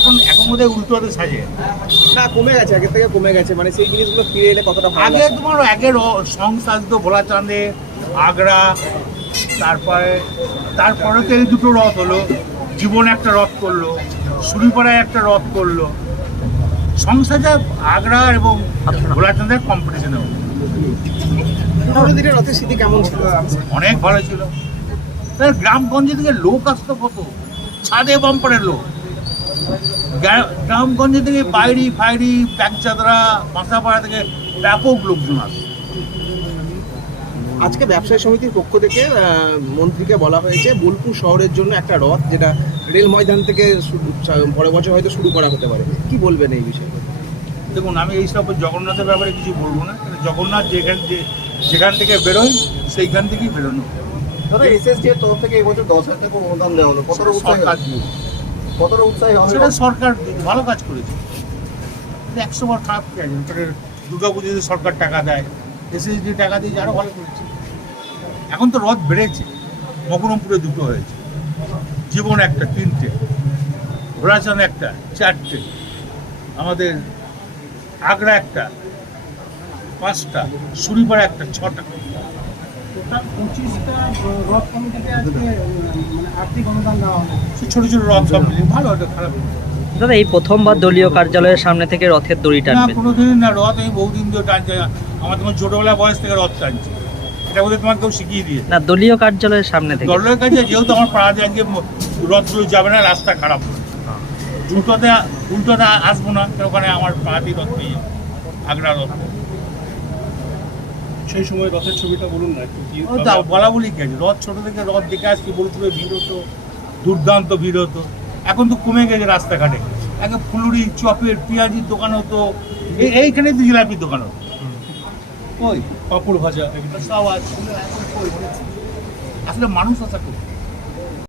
এখন বোধহয় উল্টো সাজে না, কমে গেছে, আগের থেকে কমে গেছে। মানে সেই জিনিসগুলো ফিরে এলে কতটা ভালো আগে লাগে। তোমার আগের সং সাজতো ভোলা চাঁদে, আগ্রা, তারপরে তো এই দুটো রথ হলো, জীবন একটা রথ করলো, সুরিপাড়ায় একটা রথ করলো, সংসাজা আগ্রা এবং ভোলা চাঁদের কম্পিটিশনে হলো। পুরোনো দিনের রথের স্মৃতি কেমন ছিল? অনেক ভালো ছিল। গ্রামগঞ্জে থেকে লোক আসতো কত, ছাদে বাম্পারের লোক। গ্রামগঞ্জে থেকে বাইরি ফাইরি প্যাকচাদরা বাসাপাড়া থেকে ব্যাপক লোকজন আসতো। আজকে ব্যবসায়ী সমিতির পক্ষ থেকে মন্ত্রীকে বলা হয়েছে বোলপুর শহরের জন্য একটা রথ, যেটা রেল ময়দান থেকে পরের বছর হয়তো শুরু করা হতে পারে। কি বলবেন এই বিষয়ে? দেখুন, আমি এইসব জগন্নাথের ব্যাপারে কিছু বলবো না। জগন্নাথ যেখান থেকে বেরোয় সেইখান থেকেই বেরোনো। দাদা, এসএসডির তরফ থেকে এবছর 10,000 টাকা অনুদান দেওয়া হলো, কতটা উৎসাহী? সেটা সরকার ভালো কাজ করেছে। 100 বার খারাপ কি আছে? দুর্গাপুজোতে সরকার টাকা দেয়, এসএসডি টাকা দিয়ে আরো ভালো করেছে। এখন তো রথ বেড়েছে, মকরমপুরে 2টো হয়েছে, জীবন একটা 3টে, ভোলাচান একটা 4টে, আমাদের আগ্রা একটা 5টা, সুরিপাড়া একটা 6টা। ছোট ছোট রথ সব মিলিয়ে ভালো, একটা খারাপ। দাদা, এই প্রথমবার দলীয় কার্যালয়ের সামনে থেকে রথের দড়ি টানবেন? কোনোদিন না, রথ আমি বহুদিন ধরে টানছি। আমার তোমার ছোটবেলা বয়স থেকে রথ টানছি, এটা বোধহয় তোমাকে কেউ শিখিয়ে দিয়ে না। দলীয় কার্যালয়ের সামনে থেকে? দলের কাছে যেহেতু আমার পাড়াতে আজকে রথগুলো যাবে না, রাস্তা খারাপ, উল্টোতে আসবো না, ওখানে আমার পাড়াতেই রথ পেয়ে যাবো, আগ্রা রথ। সেই সময় রথের ছবিটা বলুন না। বলা বলি কি আছে, রথ ছোট থেকে রথ দেখে আসছি, বলছিল ভিড় হতো, দুর্দান্ত ভিড় হতো। এখন তো কমে গেছে রাস্তাঘাটে। আগে ফুলুরি, চপের, পেঁয়াজির দোকান হতো, এইখানেই তো জিলাপির দোকান হতো, ওই পাঁপড় ভাজা সব আছে। আসলে মানুষ আসা করতো।